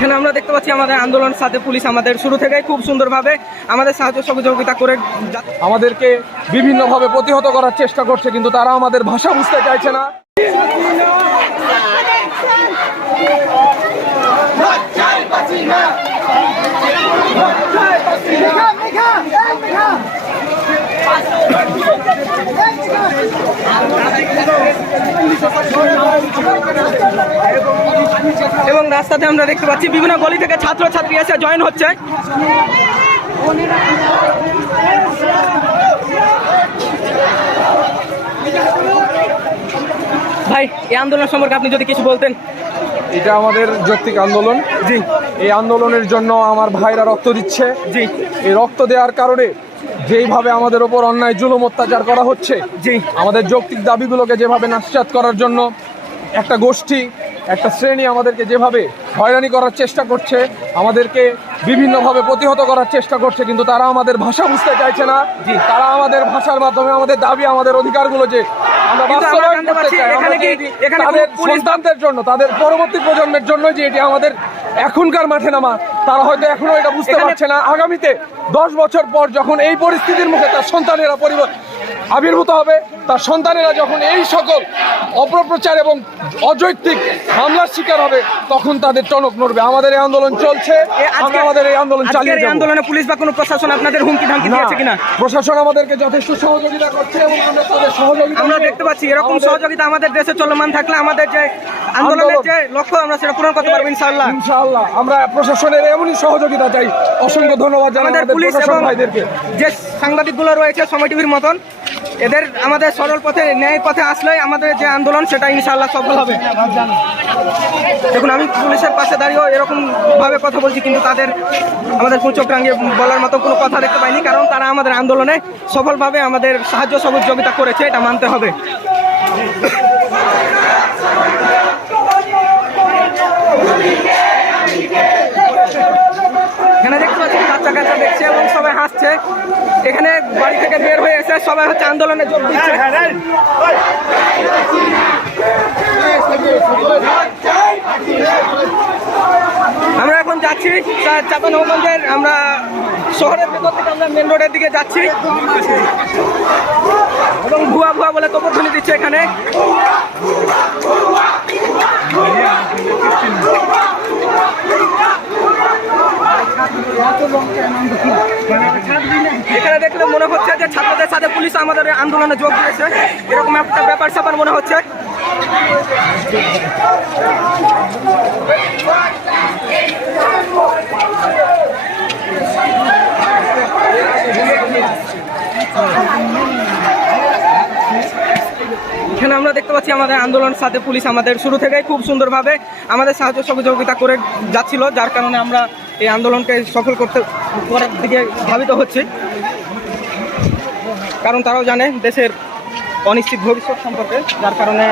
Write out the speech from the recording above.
এখানে আমরা দেখতে পাচ্ছি আমাদের আন্দোলনের সাথে পুলিশ আমাদের শুরু থেকেই খুব সুন্দরভাবে আমাদের সাহায্য সহযোগিতা করে আমাদেরকে বিভিন্নভাবে প্রতিহত করার চেষ্টা করছে, কিন্তু তারা আমাদের ভাষা বুঝতে চাইছে না। এবং রাস্তাতে আমরা দেখতে পাচ্ছি বিভিন্ন গলি থেকে ছাত্রছাত্রী এসে জয়েন হচ্ছে। ভাই, এই আন্দোলন সম্পর্কে আপনি যদি কিছু বলতেন। এটা আমাদের যৌক্তিক আন্দোলন। জি। এই আন্দোলনের জন্য আমার ভাইরা রক্ত দিচ্ছে। জি। এই রক্ত দেওয়ার কারণে যেইভাবে আমাদের ওপর অন্যায় জুলুম অত্যাচার করা হচ্ছে, জি, আমাদের যৌক্তিক দাবিগুলোকে যেভাবে নাশচাত করার জন্য একটা গোষ্ঠী, একটা শ্রেণী আমাদেরকে যেভাবে হয়রানি করার চেষ্টা করছে, আমাদেরকে বিভিন্নভাবে প্রতিহত করার চেষ্টা করছে, কিন্তু তারা আমাদের ভাষা বুঝতে চাইছে না। জি। তারা আমাদের ভাষার মাধ্যমে আমাদের দাবি, আমাদের অধিকারগুলো যে আমরা বাস্তবায়ন করতে চাই, তাদের সন্তানদের জন্য, তাদের পরবর্তী প্রজন্মের জন্য যে এটি আমাদের এখনকার মাঠে নামা, তারা হয়তো এখনো এটা বুঝতে পারছে না। আগামীতে 10 বছর পর যখন এই পরিস্থিতির মুখে তার সন্তানেরা আবির্ভূত হবে, তার সন্তানেরা যখন এই সকল অপপ্রচার এবং অযৌক্তিক হামলার শিকার হবে, তখন তাদের টনক নড়বে। আমাদের এই আন্দোলন চলছে, আমাদের এই আন্দোলন চালিয়ে যাব। আন্দোলনে পুলিশ বা কোনো প্রশাসন আপনাদের হুমকি ধামকি দিয়েছে কিনা? প্রশাসন আমাদেরকে যথেষ্ট সহযোগিতা করছে এবং আমরা তাদের সহযোগিতা আমরা দেখতে পাচ্ছি। এরকম সহযোগিতা আমাদের দেশে চলমান থাকলে আমাদের যে আন্দোলনের যে লক্ষ্য, আমরা সেটা পূরণ করতে পারবো ইনশাআল্লাহ। ইনশাআল্লাহ আমরা প্রশাসনের এমনই সহযোগিতা চাই। অসংখ্য ধন্যবাদ আমাদের পুলিশ এবং ভাইদেরকে। যে সাংবাদিকগুলো রয়েছে সময় টিভির মতন, এদের আমাদের সরল পথে, ন্যায় পথে আসলে আমাদের যে আন্দোলন সেটা ইনশাআল্লাহ সফল হবে। দেখুন, আমি পুলিশের পাশে দাঁড়িয়েও এরকম ভাবে কথা বলছি, কিন্তু তাদের আমাদের চোখ রাঙিয়ে বলার মতো কোনো কথা দেখতে পাইনি, কারণ তারা আমাদের আন্দোলনে সফলভাবে আমাদের সাহায্য সহযোগিতা করেছে, এটা মানতে হবে। এখানে দেখতে পাচ্ছি বাচ্চা কাচ্চা দেখছে এবং সবাই হাসছে। এখানে বাড়ি থেকে বের হয়ে এসে সবাই হচ্ছে আন্দোলনে যোগ দিচ্ছে। আমরা এখন যাচ্ছি চাঁপাইনবাবগঞ্জের, আমরা শহরের ভেতর থেকে আমরা মেন রোডের দিকে যাচ্ছি এবং ভুয়া ভুয়া বলে তোপধ্বনি দিচ্ছে এখানে। এখানে দেখলে মনে হচ্ছে যে ছাত্রদের সাথে পুলিশ আমাদের আন্দোলনে যোগ দিয়েছে, এরকম একটা ব্যাপার স্যাপার মনে হচ্ছে। এখানে আমরা দেখতে পাচ্ছি আমাদের আন্দোলনের সাথে পুলিশ আমাদের শুরু থেকেই খুব সুন্দরভাবে আমাদের সাহায্য সহযোগিতা করে যাচ্ছিল, যার কারণে আমরা এই আন্দোলনকে সফল করার দিকে ধাবিত হচ্ছি। কারণ তারাও জানে দেশের অনিশ্চিত ভবিষ্যৎ সম্পর্কে, যার কারণে